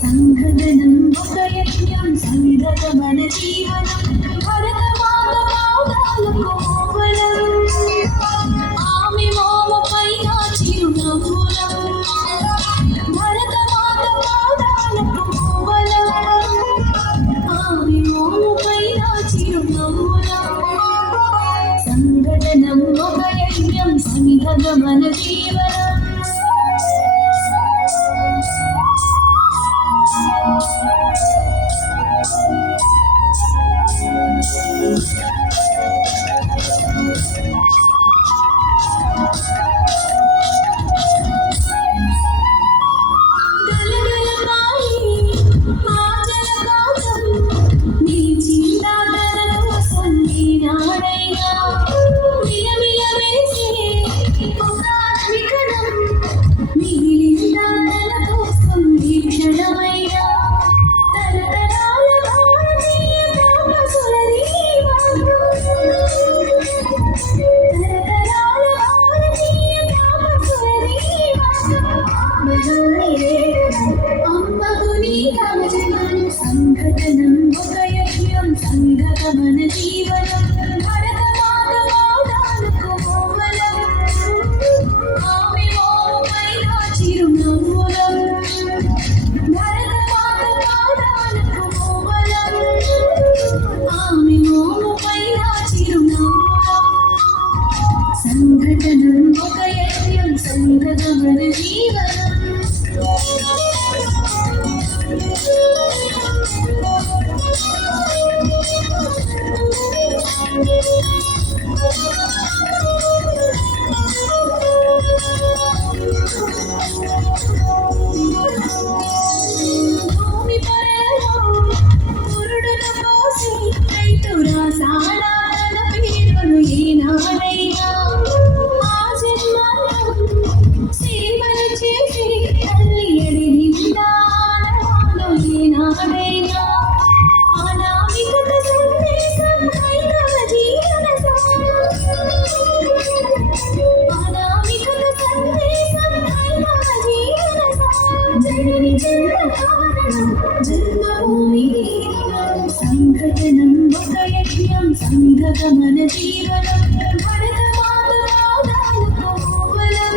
సంఘటనం ఒక యజ్ఞం సంఘట మన జీవనం భరతమాత పాదాలకు మూవలం ఆమె మోము పైన చిరునవ్వులం భరతమాత పాదాలకు మూవలం ఆమె మోము పైన చిరునవ్వులం సంఘటనం ఒక యజ్ఞం సంఘట మన జీవనం సంఘటనం ఒక యజ్ఞం సంఘట మన జీవనం భరతమాత పాదాలకు మూవలం ఆమె మోము పైన చిరునవ్వులం భరతమాత పాదాలకు మూవలం ఆమె మోము పైన చిరునవ్వులం సంఘటనం ఒక యజ్ఞం సంఘట మన జీవనం భూమి పరలో పురుడును పోసి రైతు రాసాడా తన పేరును ఈనాడైనా ఆ జన్మలో సేవలు చేసి తల్లి ఎడి నిందాడవాను ఈనాడైనా అనామికత సందేశం హైందవ జీవన అనామికత సందేశం హైందవ జీవన జనని జన్మ కారణం జన్మభూమి సంఘటనం ఒక యజ్ఞం సంఘట మన జీవనం భరతమాత పాదాలకు మూవలం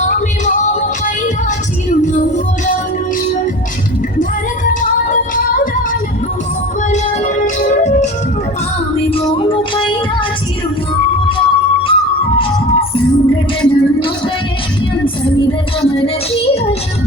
ఆమె మోము పైన చిరునవ్వులం భరతమాత పాదాలకు మూవలం ఆమె మోము పైన చిరునవ్వులం సంఘటనం ఒక యజ్ఞం సంఘట మన జీవనం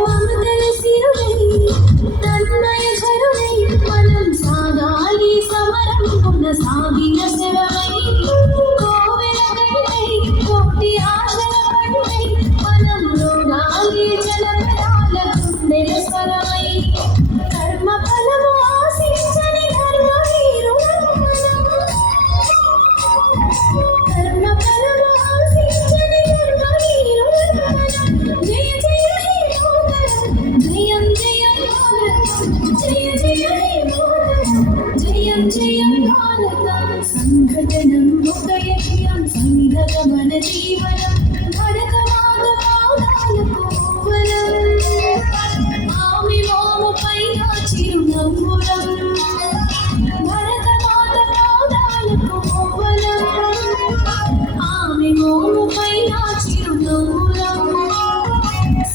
మమతల సిరులై తన్మయ ఝరులై మనం సాగాలి సమరం కొనసాగిన శరమై కోవెల గంటై కోటి ఆశల పంటై మనం రోగాలి జలపదాల గుండెల స్వరమై కర్మ ఫలము ఆశించని ధర్మవీరులం కర్మ ఫలము ఆశించని ధర్మవీరులం జయ జయ హే మోహనం జయం జయం భారతం జయ జయ హే మోహనం జయం జయం భారతం సంఘటనం ఒక యజ్ఞం సంఘట మన జీవనం భరతమాత పాదాలకు మూవలం ఆమె మోము పైన చిరునవ్వులం భరతమాత పాదాలకు మూవలం ఆమె మోము పైన చిరునవ్వులం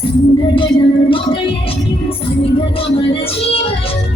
సంఘటనం ఒక యజ్ఞం సంఘట మన జీవనం